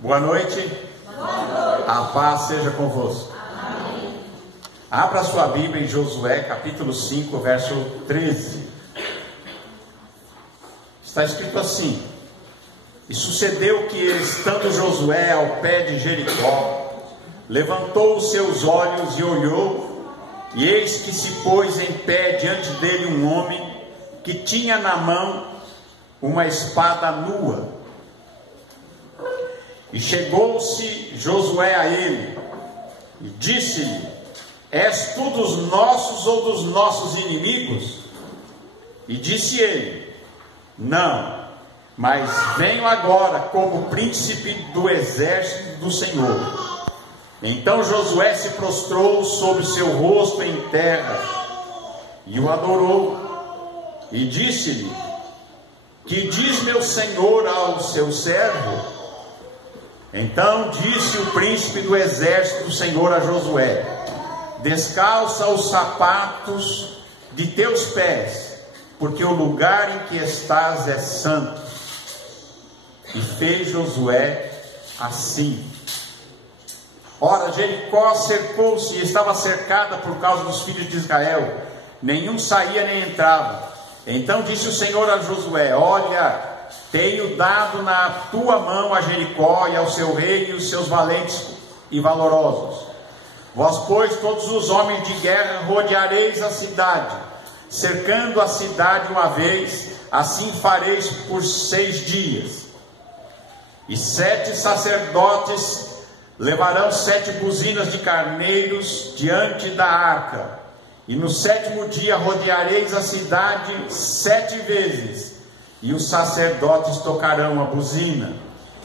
Boa noite. Boa noite. A paz seja convosco. Amém. Abra sua Bíblia em Josué, capítulo 5, verso 13. Está escrito assim: E sucedeu que, estando Josué ao pé de Jericó, levantou os seus olhos e olhou, e eis que se pôs em pé diante dele um homem que tinha na mão uma espada nua. E chegou-se Josué a ele e disse-lhe: És tu dos nossos ou dos nossos inimigos? E disse ele: Não, mas venho agora como príncipe do exército do Senhor. Então Josué se prostrou sobre seu rosto em terra e o adorou. E disse-lhe: Que diz meu senhor ao seu servo? Então disse o príncipe do exército do Senhor a Josué: Descalça os sapatos de teus pés, porque o lugar em que estás é santo. E fez Josué assim. Ora, Jericó cercou-se e estava cercada por causa dos filhos de Israel. Nenhum saía nem entrava. Então disse o Senhor a Josué: Olha, tenho dado na tua mão a Jericó e ao seu rei e os seus valentes e valorosos. Vós, pois, todos os homens de guerra, rodeareis a cidade, cercando a cidade uma vez, assim fareis por 6 dias. E 7 sacerdotes levarão 7 buzinas de carneiros diante da arca. E no 7º dia rodeareis a cidade 7 vezes, e os sacerdotes tocarão a buzina.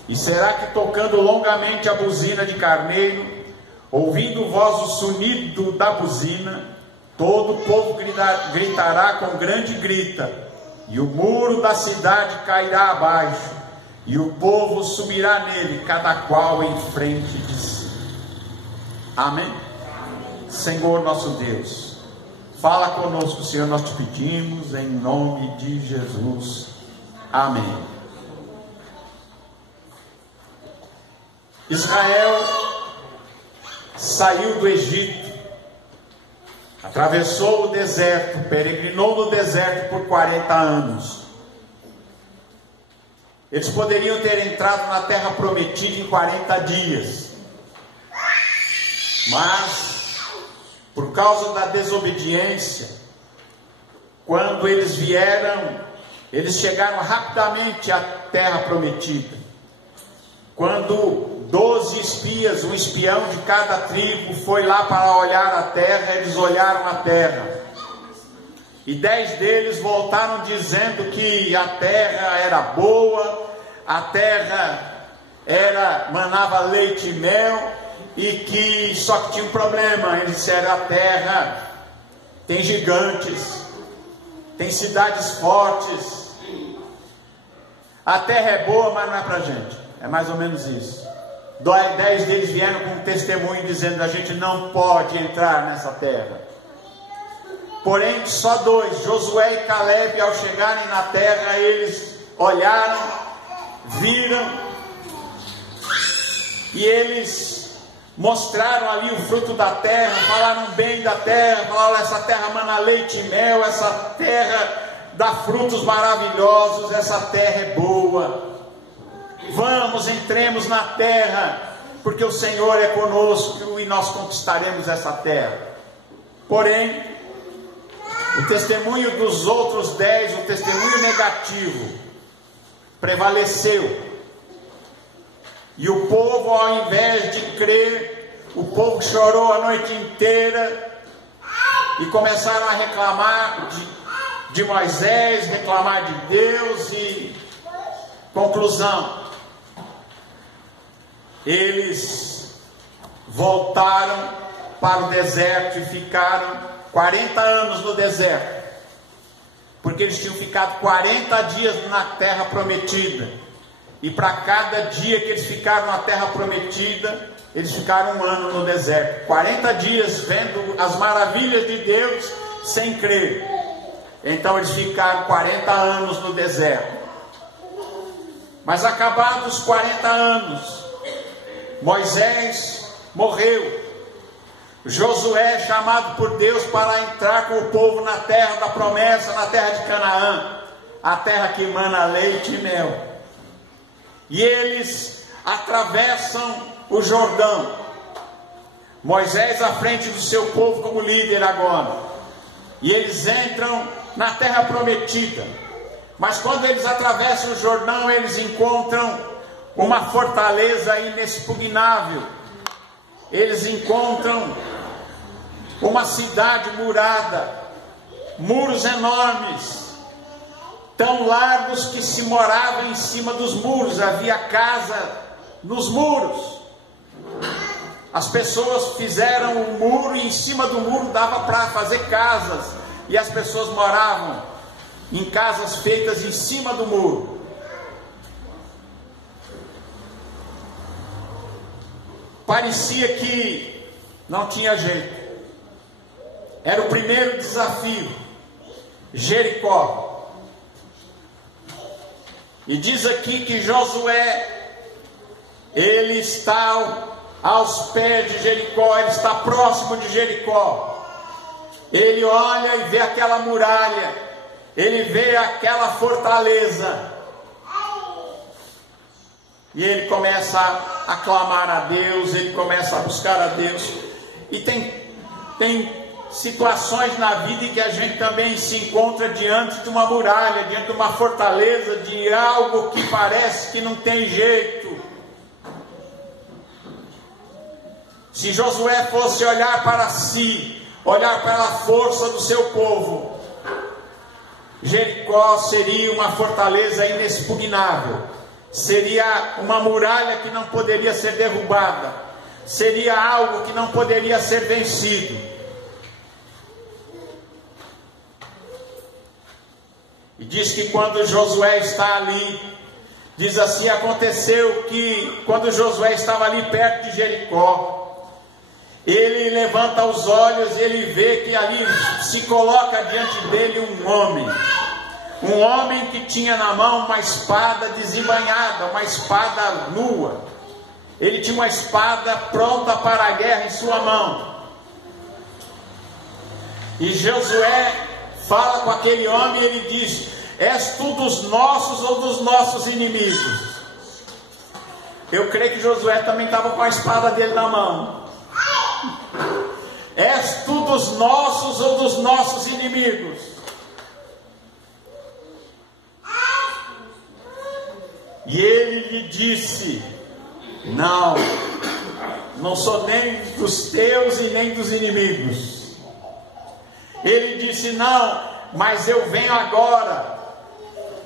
E será que, tocando longamente a buzina de carneiro, ouvindo vós o sonido da buzina, todo o povo gritará com grande grita, e o muro da cidade cairá abaixo, e o povo subirá nele, cada qual em frente de si. Amém? Senhor nosso Deus, fala conosco, Senhor, nós te pedimos, em nome de Jesus. Amém. Israel saiu do Egito, atravessou o deserto, peregrinou no deserto por 40 anos. Eles poderiam ter entrado na terra prometida em 40 dias, mas por causa da desobediência, quando eles vieram, eles chegaram rapidamente à terra prometida. Quando 12 espias, um espião de cada tribo, foi lá para olhar a terra, eles olharam a terra. E 10 deles voltaram dizendo que a terra era boa, a terra manava leite e mel, e que só que tinha um problema. Eles disseram: a terra tem gigantes, tem cidades fortes, a terra é boa, mas não é para a gente. É mais ou menos isso. 10 deles vieram com um testemunho dizendo: a gente não pode entrar nessa terra. Porém, só 2, Josué e Caleb, ao chegarem na terra, eles olharam, viram, e eles mostraram ali o fruto da terra, falaram bem da terra, falaram: essa terra mana leite e mel, essa terra dá frutos maravilhosos, essa terra é boa. Vamos, entremos na terra, porque o Senhor é conosco e nós conquistaremos essa terra. Porém, o testemunho dos outros 10, o testemunho negativo, prevaleceu. E o povo, ao invés de crer, o povo chorou a noite inteira e começaram a reclamar de Moisés, reclamar de Deus. E conclusão, eles voltaram para o deserto e ficaram 40 anos no deserto, porque eles tinham ficado 40 dias na terra prometida, e para cada dia que eles ficaram na terra prometida, eles ficaram 1 ano no deserto, 40 dias vendo as maravilhas de Deus sem crer. Então eles ficaram 40 anos no deserto. Mas acabados os 40 anos, Moisés morreu. Josué é chamado por Deus para entrar com o povo na terra da promessa, na terra de Canaã, a terra que emana leite e mel. E eles atravessam o Jordão. Moisés à frente do seu povo como líder agora. E eles entram na terra prometida. Mas quando eles atravessam o Jordão, eles encontram uma fortaleza inexpugnável. Eles encontram uma cidade murada, muros enormes, tão largos que se morava em cima dos muros, havia casa nos muros. As pessoas fizeram um muro e em cima do muro dava para fazer casas, e as pessoas moravam em casas feitas em cima do muro. Parecia que não tinha jeito. Era o primeiro desafio, Jericó. E diz aqui que Josué, ele está aos pés de Jericó, ele está próximo de Jericó. Ele olha e vê aquela muralha, ele vê aquela fortaleza. E ele começa a clamar a Deus, ele começa a buscar a Deus. E tem situações na vida em que a gente também se encontra diante de uma muralha, diante de uma fortaleza, de algo que parece que não tem jeito. Se Josué fosse olhar para si, olhar para a força do seu povo, Jericó seria uma fortaleza inexpugnável, seria uma muralha que não poderia ser derrubada, seria algo que não poderia ser vencido. E diz que quando Josué está ali, diz assim, aconteceu que quando Josué estava ali perto de Jericó, ele levanta os olhos e ele vê que ali se coloca diante dele um homem que tinha na mão uma espada desembainhada, uma espada nua. Ele tinha uma espada pronta para a guerra em sua mão. E Josué fala com aquele homem e ele diz: és tu dos nossos ou dos nossos inimigos? Eu creio que Josué também estava com a espada dele na mão. És tu dos nossos ou dos nossos inimigos? E ele lhe disse: não sou nem dos teus e nem dos inimigos. Ele disse: não, mas eu venho agora.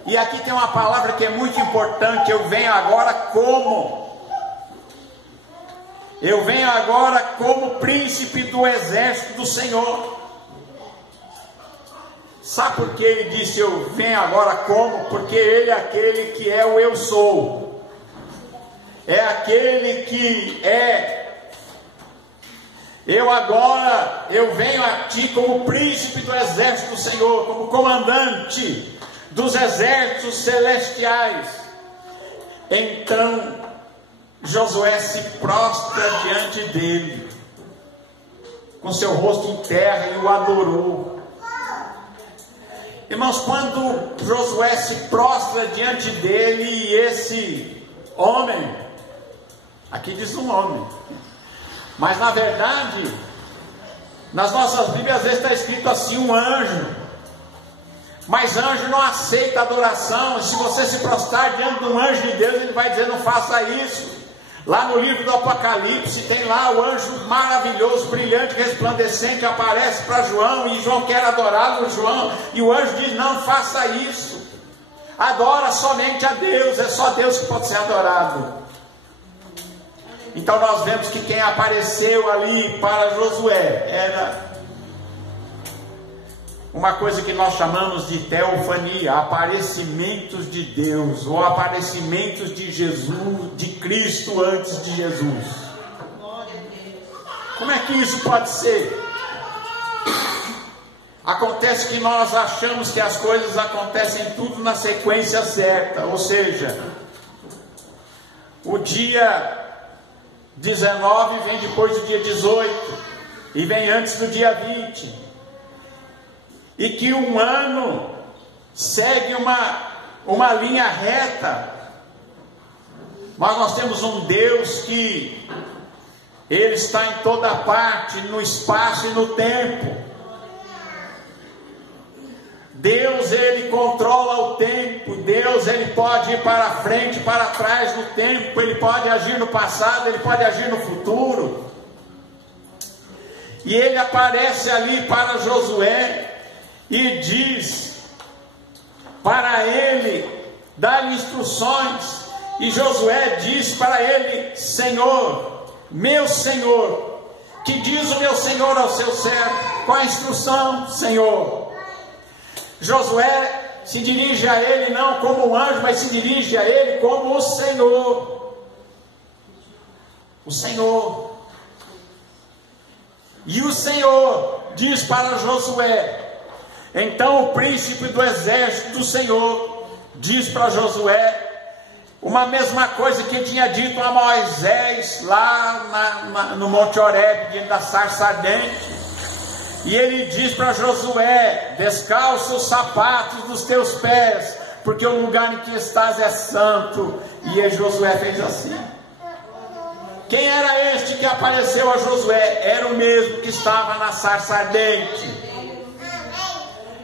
E aqui tem uma palavra que é muito importante: eu venho agora como? Eu venho agora como príncipe do exército do Senhor. Sabe por que ele disse eu venho agora como? Porque ele é aquele que é o eu sou. É aquele que é. Eu venho a ti como príncipe do exército do Senhor, como comandante dos exércitos celestiais. Então Josué se prostra diante dele, com seu rosto em terra, e o adorou. Irmãos, quando Josué se prostra diante dele, e esse homem, aqui diz um homem, mas na verdade, nas nossas Bíblias às vezes está escrito assim, um anjo. Mas anjo não aceita adoração. Se você se prostrar diante de um anjo de Deus, ele vai dizer: não faça isso. Lá no livro do Apocalipse tem lá o anjo maravilhoso, brilhante, resplandecente, aparece para João, e João quer adorá-lo, e o anjo diz: não faça isso, adora somente a Deus, é só Deus que pode ser adorado. Então nós vemos que quem apareceu ali para Josué era uma coisa que nós chamamos de teofania, aparecimentos de Deus, ou aparecimentos de Jesus, de Cristo antes de Jesus. Como é que isso pode ser? Acontece que nós achamos que as coisas acontecem tudo na sequência certa, ou seja, o dia 19 vem depois do dia 18 e vem antes do dia 20, e que um ano segue uma linha reta, mas nós temos um Deus que Ele está em toda parte, no espaço e no tempo. Deus, Ele controla o tempo. Deus, Ele pode ir para frente, para trás no tempo. Ele pode agir no passado, Ele pode agir no futuro. E Ele aparece ali para Josué e diz para ele, dá-lhe instruções. E Josué diz para ele: Senhor, meu Senhor, que diz o meu Senhor ao seu servo? Qual a instrução, Senhor? Josué se dirige a ele não como um anjo, mas se dirige a ele como o Senhor. O Senhor. E o Senhor diz para Josué. Então o príncipe do exército do Senhor diz para Josué uma mesma coisa que tinha dito a Moisés lá no Monte Horebe, diante da sarça ardente. E ele diz para Josué: descalça os sapatos dos teus pés, porque o lugar em que estás é santo. E Josué fez assim. Quem era este que apareceu a Josué? Era o mesmo que estava na sarça ardente.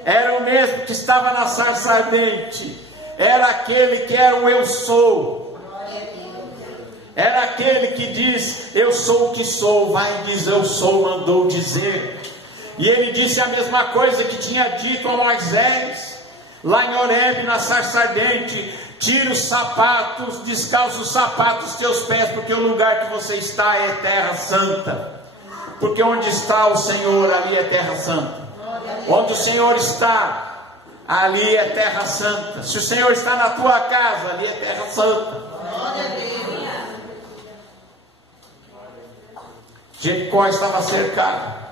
Era o mesmo que estava na sarça ardente. Era aquele que era o eu sou. Era aquele que diz: eu sou o que sou. Vai e diz: eu sou, mandou dizer. E ele disse a mesma coisa que tinha dito a Moisés lá em Horebe, na sarça ardente: tira os sapatos, descalça os sapatos dos teus pés, porque o lugar que você está é terra santa. Porque onde está o Senhor, ali é terra santa. Onde o Senhor está, ali é terra santa. Se o Senhor está na tua casa, ali é terra santa. Jericó estava cercado.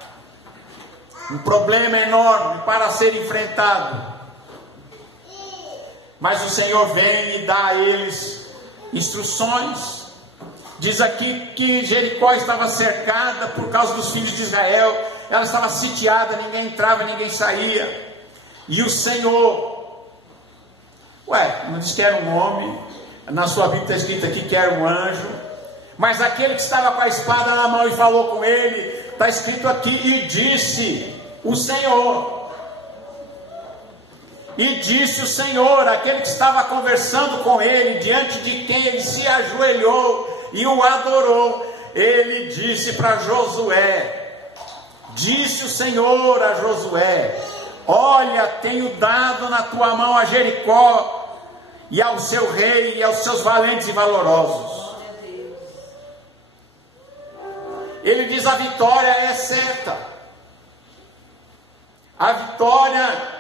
Um problema enorme para ser enfrentado. Mas o Senhor vem e dá a eles instruções. Diz aqui que Jericó estava cercada por causa dos filhos de Israel. Ela estava sitiada, ninguém entrava, ninguém saía. E o Senhor, não diz que era um homem, na sua Bíblia está escrito aqui que era um anjo, mas aquele que estava com a espada na mão e falou com ele, está escrito aqui: e disse o Senhor. E disse o Senhor, aquele que estava conversando com ele, diante de quem ele se ajoelhou e o adorou. Ele disse para Josué, disse o Senhor a Josué: olha, tenho dado na tua mão a Jericó, e ao seu rei, e aos seus valentes e valorosos. Ele diz: a vitória é certa. A vitória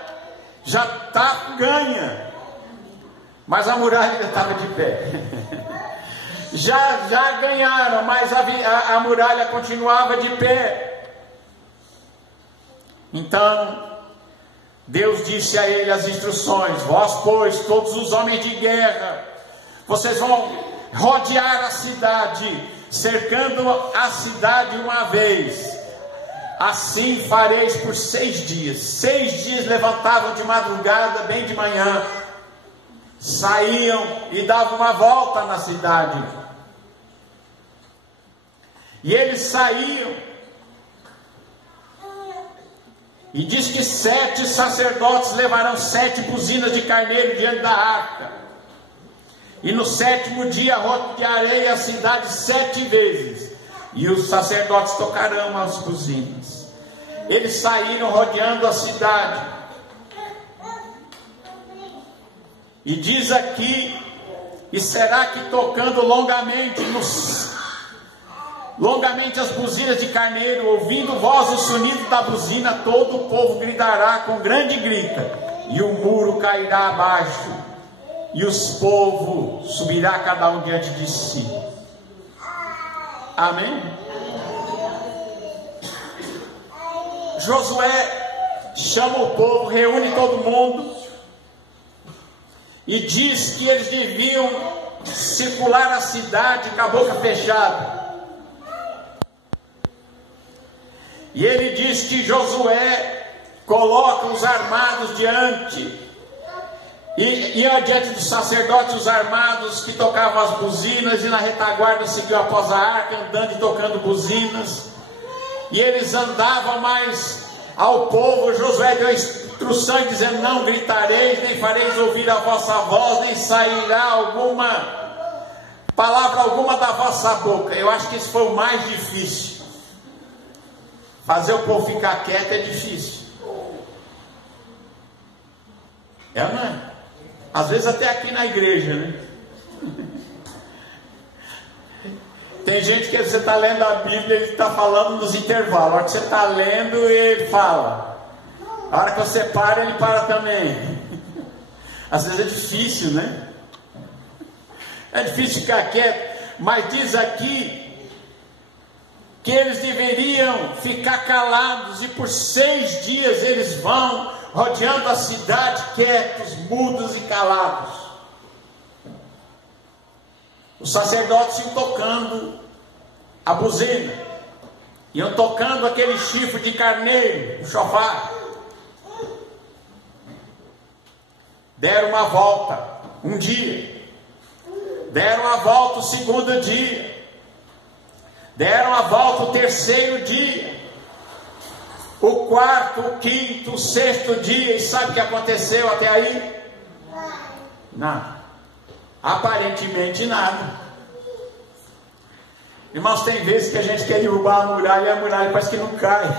já está ganha. Mas a muralha ainda estava de pé. já ganharam, mas a muralha continuava de pé. Então Deus disse a ele as instruções: vós, pois, todos os homens de guerra, vocês vão rodear a cidade, cercando a cidade uma vez. Assim fareis por 6 dias. 6 dias levantavam de madrugada, bem de manhã, saíam e davam uma volta na cidade. E eles saíam. E diz que 7 sacerdotes levarão 7 buzinas de carneiro diante da arca. E no 7º dia rodearei a cidade 7 vezes. E os sacerdotes tocarão as buzinas. Eles saíram rodeando a cidade. E diz aqui: e será que tocando longamente as buzinas de carneiro, ouvindo voz o sonido da buzina, todo o povo gritará com grande grita, e o muro cairá abaixo, e os povos subirá cada um diante de si. Amém? Josué chama o povo, reúne todo mundo e diz que eles deviam circular a cidade com a boca fechada. E ele diz que Josué coloca os armados diante, e adiante dos sacerdotes os armados que tocavam as buzinas, e na retaguarda seguiu após a arca, andando e tocando buzinas. E eles andavam, mas ao povo Josué deu a instrução dizendo: não gritareis, nem fareis ouvir a vossa voz, nem sairá alguma palavra alguma da vossa boca. Eu acho que isso foi o mais difícil. Fazer o povo ficar quieto é difícil. É, não é? Às vezes até aqui na igreja, né? Tem gente que você está lendo a Bíblia, ele está falando nos intervalos. A hora que você está lendo, ele fala. A hora que você para, ele para também. Às vezes é difícil, né? É difícil ficar quieto. Mas diz aqui que eles deveriam ficar calados, e por 6 dias eles vão rodeando a cidade quietos, mudos e calados. Os sacerdotes iam tocando a buzina, iam tocando aquele chifre de carneiro, o shofar. Deram uma volta um dia, deram a volta o segundo dia, deram a volta o terceiro dia, o quarto, o quinto, o sexto dia. E sabe o que aconteceu até aí? Nada. Aparentemente nada. Irmãos, tem vezes que a gente quer derrubar a muralha e a muralha parece que não cai.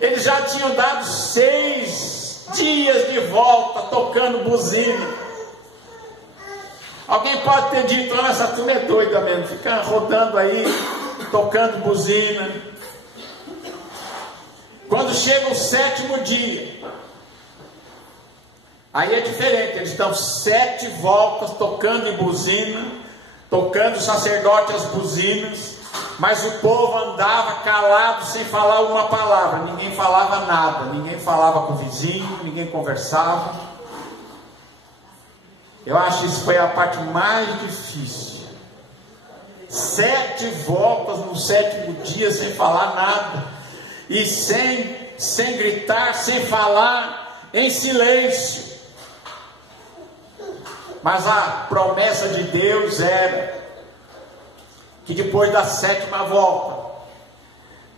Eles já tinham dado 6 dias de volta tocando buzina. Alguém pode ter dito: olha, essa turma é doida mesmo, fica rodando aí, tocando buzina. Quando chega o 7º dia, aí é diferente. Eles dão 7 voltas tocando em buzina, tocando o sacerdote as buzinas, mas o povo andava calado, sem falar uma palavra. Ninguém falava nada, ninguém falava com o vizinho, ninguém conversava. Eu acho que isso foi a parte mais difícil. 7 voltas no 7º dia sem falar nada, e sem gritar, sem falar, em silêncio. Mas a promessa de Deus era que depois da 7ª volta,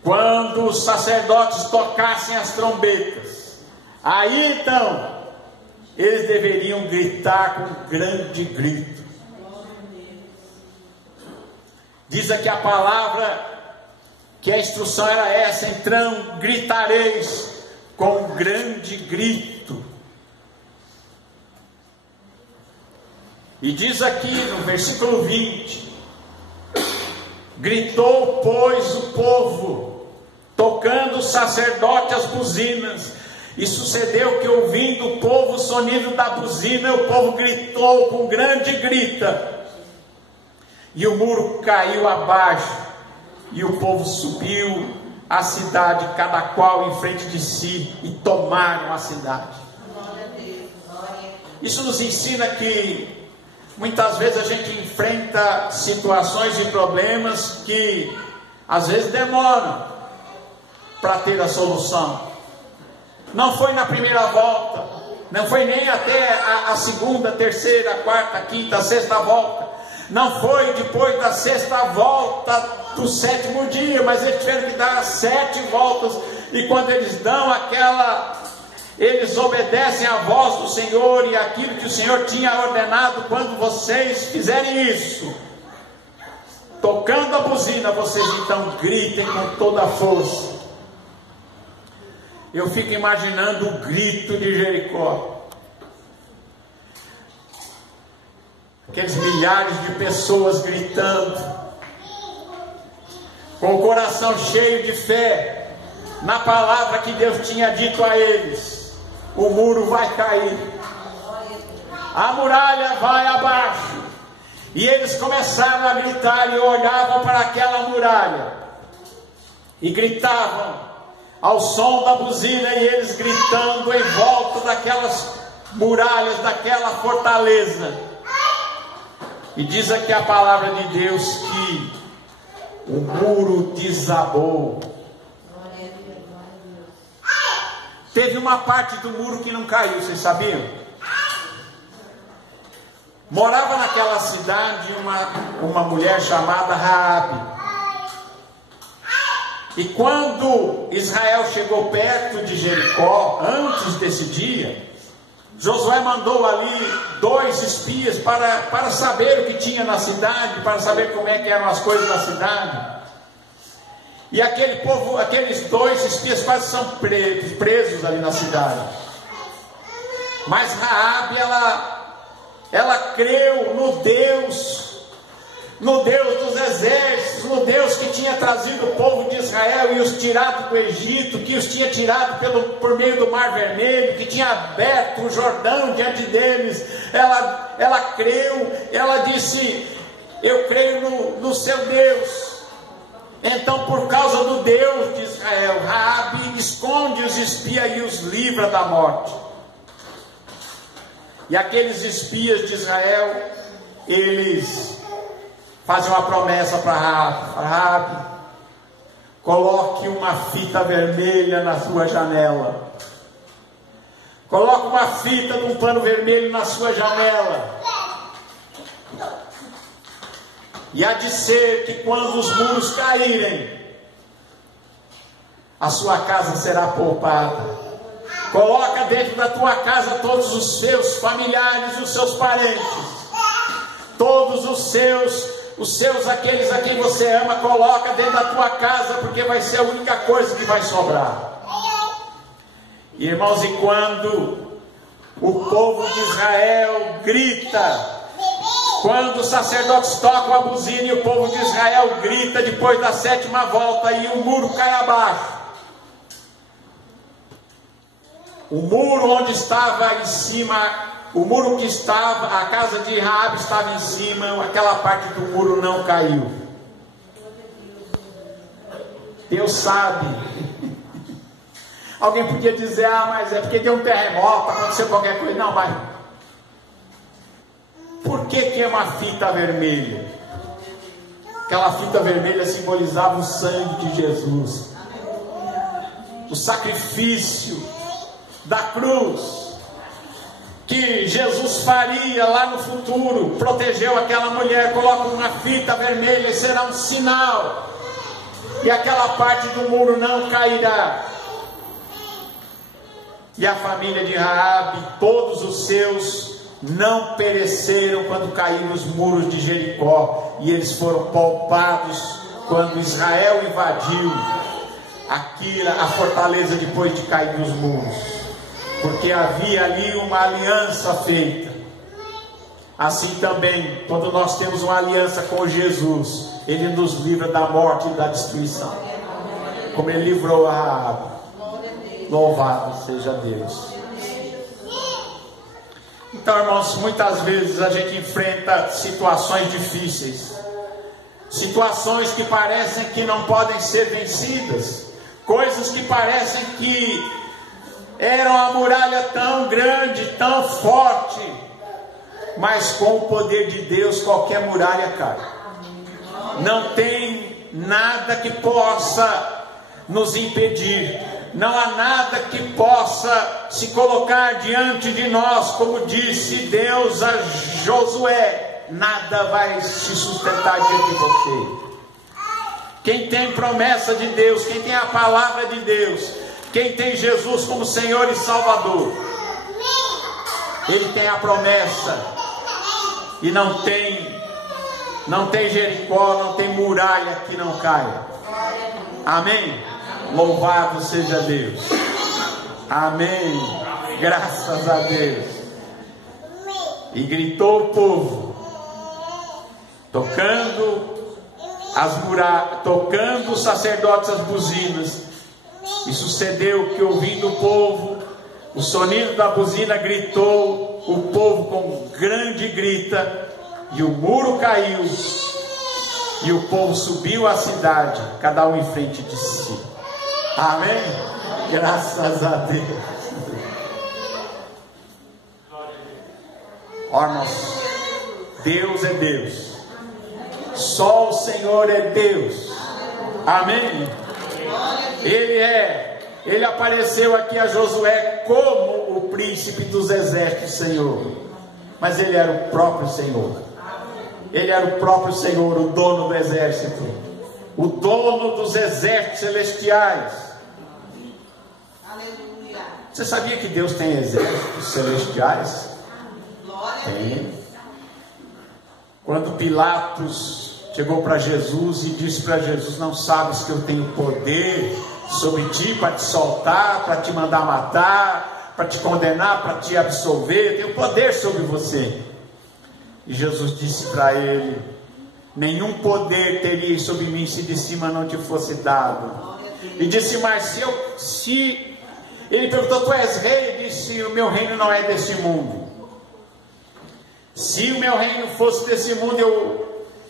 quando os sacerdotes tocassem as trombetas, aí então eles deveriam gritar com um grande grito. Diz aqui a palavra que a instrução era essa: então gritareis com um grande grito. E diz aqui no versículo 20: gritou, pois, o povo, tocando o sacerdote as buzinas. E sucedeu que, ouvindo o povo o sonido da buzina, o povo gritou com grande grita, e o muro caiu abaixo, e o povo subiu à cidade, cada qual em frente de si, e tomaram a cidade. Isso nos ensina que muitas vezes a gente enfrenta situações e problemas que às vezes demoram para ter a solução. Não foi na primeira volta, não foi nem até a 2ª, 3ª, 4ª, 5ª, 6ª volta, não foi depois da 6ª volta do 7º dia, mas eles tiveram que dar 7 voltas. E quando eles dão eles obedecem à voz do Senhor e aquilo que o Senhor tinha ordenado: quando vocês fizerem isso, tocando a buzina, vocês então gritem com toda a força. Eu fico imaginando o grito de Jericó, aqueles milhares de pessoas gritando, com o coração cheio de fé na palavra que Deus tinha dito a eles: o muro vai cair, a muralha vai abaixo. E eles começaram a gritar, e olhavam para aquela muralha e gritavam ao som da buzina, e eles gritando em volta daquelas muralhas, daquela fortaleza. E diz aqui a palavra de Deus que o muro desabou. Teve uma parte do muro que não caiu, vocês sabiam? Morava naquela cidade uma mulher chamada Raabe. E quando Israel chegou perto de Jericó, antes desse dia, Josué mandou ali 2 espias para saber o que tinha na cidade, para saber como é que eram as coisas na cidade. E aqueles 2 espias quase são presos ali na cidade. Mas Raabe, ela creu no Deus dos exércitos, no Deus que tinha trazido o povo de Israel e os tirado do Egito, que os tinha tirado por meio do Mar Vermelho, que tinha aberto o Jordão diante deles. Ela creu, ela disse: eu creio no seu Deus. Então, por causa do Deus de Israel, Raabe esconde os espias e os livra da morte. E aqueles espias de Israel, eles fazem uma promessa para Raabe: coloque uma fita vermelha na sua janela. Coloque uma fita de um pano vermelho na sua janela. E há de ser que quando os muros caírem, a sua casa será poupada. Coloca dentro da tua casa todos os seus familiares e os seus parentes. Todos os seus, aqueles a quem você ama, coloca dentro da tua casa, porque vai ser a única coisa que vai sobrar. Irmãos, e quando o povo de Israel grita, quando os sacerdotes tocam a buzina e o povo de Israel grita depois da 7ª volta e o muro cai abaixo, o muro onde estava em cima, o muro que estava, a casa de Raabe estava em cima, aquela parte do muro não caiu. Deus sabe. Alguém podia dizer: mas é porque deu um terremoto, aconteceu qualquer coisa. Não, mas por que é uma fita vermelha? Aquela fita vermelha simbolizava o sangue de Jesus, o sacrifício da cruz que Jesus faria lá no futuro. Protegeu aquela mulher. Coloca uma fita vermelha e será um sinal, e aquela parte do muro não cairá. E a família de Raabe, todos os seus, não pereceram quando caíram os muros de Jericó, e eles foram poupados quando Israel invadiu a fortaleza depois de cair os muros, porque havia ali uma aliança feita. Assim também, quando nós temos uma aliança com Jesus, Ele nos livra da morte e da destruição, como Ele livrou a Raabe. Louvado seja Deus. Então, irmãos, muitas vezes a gente enfrenta situações difíceis, situações que parecem que não podem ser vencidas, coisas que parecem que eram a muralha tão grande, tão forte, mas com o poder de Deus qualquer muralha cai. Não tem nada que possa nos impedir. Não há nada que possa se colocar diante de nós, como disse Deus a Josué: nada vai se sustentar diante de você. Quem tem promessa de Deus, quem tem a palavra de Deus, quem tem Jesus como Senhor e Salvador, ele tem a promessa, e não tem Jericó, não tem muralha que não caia. Amém? Louvado seja Deus. Amém. Graças a Deus. E gritou o povo, tocando os sacerdotes as buzinas. E sucedeu que, ouvindo o povo o sonido da buzina, gritou o povo com grande grita, e o muro caiu, e o povo subiu à cidade, cada um em frente de si. Amém? Graças a Deus. Ó, irmãos, Deus é Deus. Só o Senhor é Deus. Amém? Ele apareceu aqui a Josué como o príncipe dos exércitos, Senhor. Mas ele era o próprio Senhor. Ele era o próprio Senhor, o dono do exército, o dono dos exércitos celestiais. Aleluia. Você sabia que Deus tem exércitos celestiais? Tem. Quando Pilatos chegou para Jesus e disse para Jesus: não sabes que eu tenho poder sobre ti para te soltar, para te mandar matar, para te condenar, para te absolver, eu tenho poder sobre você. E Jesus disse para ele: nenhum poder teria sobre mim se de cima não te fosse dado. E disse: mas se ele perguntou: tu és rei? Ele disse: o meu reino não é desse mundo. Se o meu reino fosse desse mundo,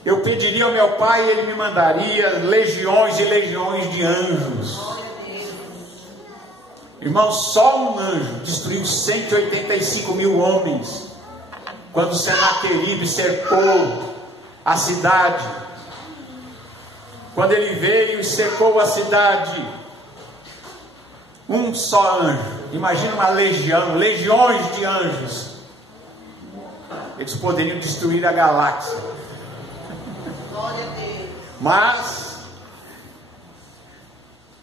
eu pediria ao meu pai e ele me mandaria legiões e legiões de anjos. Irmão, só um anjo destruiu 185 mil homens quando Senaqueribe cercou a cidade. Quando ele veio e cercou a cidade, um só anjo. Imagina uma legião, legiões de anjos. Eles poderiam destruir a galáxia. Mas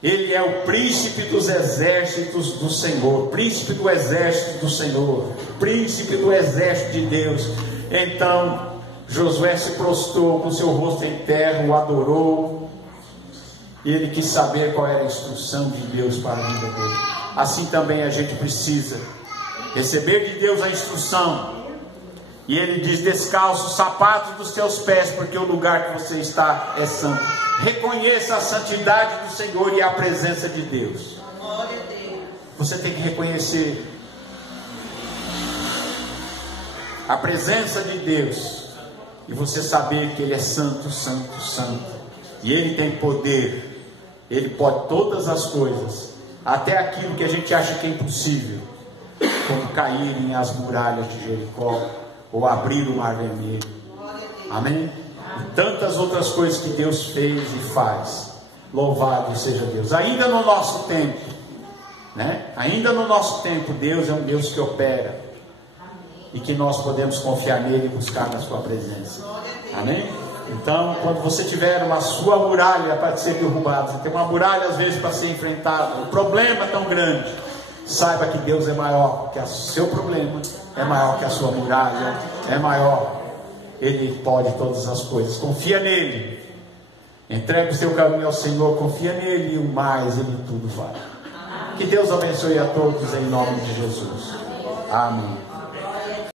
ele é o príncipe dos exércitos do Senhor, príncipe do exército do Senhor, príncipe do exército de Deus. Então Josué se prostrou com seu rosto em terra, o adorou. E ele quis saber qual era a instrução de Deus para a vida dele. Assim também a gente precisa receber de Deus a instrução. E ele diz: descalça os sapatos dos teus pés, porque o lugar que você está é santo. Reconheça a santidade do Senhor e a presença de Deus. Você tem que reconhecer a presença de Deus e você saber que Ele é santo, santo, santo. E Ele tem poder. Ele pode todas as coisas, até aquilo que a gente acha que é impossível, como caírem as muralhas de Jericó ou abrir o mar vermelho. Amém? E tantas outras coisas que Deus fez e faz. Louvado seja Deus. Ainda no nosso tempo, né? Ainda no nosso tempo, Deus é um Deus que opera e que nós podemos confiar nele e buscar na sua presença. Amém? Então, quando você tiver uma sua muralha para ser derrubada, você tem uma muralha às vezes para ser enfrentada, um problema tão grande, saiba que Deus é maior que o seu problema, é maior que a sua muralha, é maior. Ele pode todas as coisas. Confia nele. Entrega o seu caminho ao Senhor, confia nele e o mais Ele tudo vai. Que Deus abençoe a todos em nome de Jesus. Amém.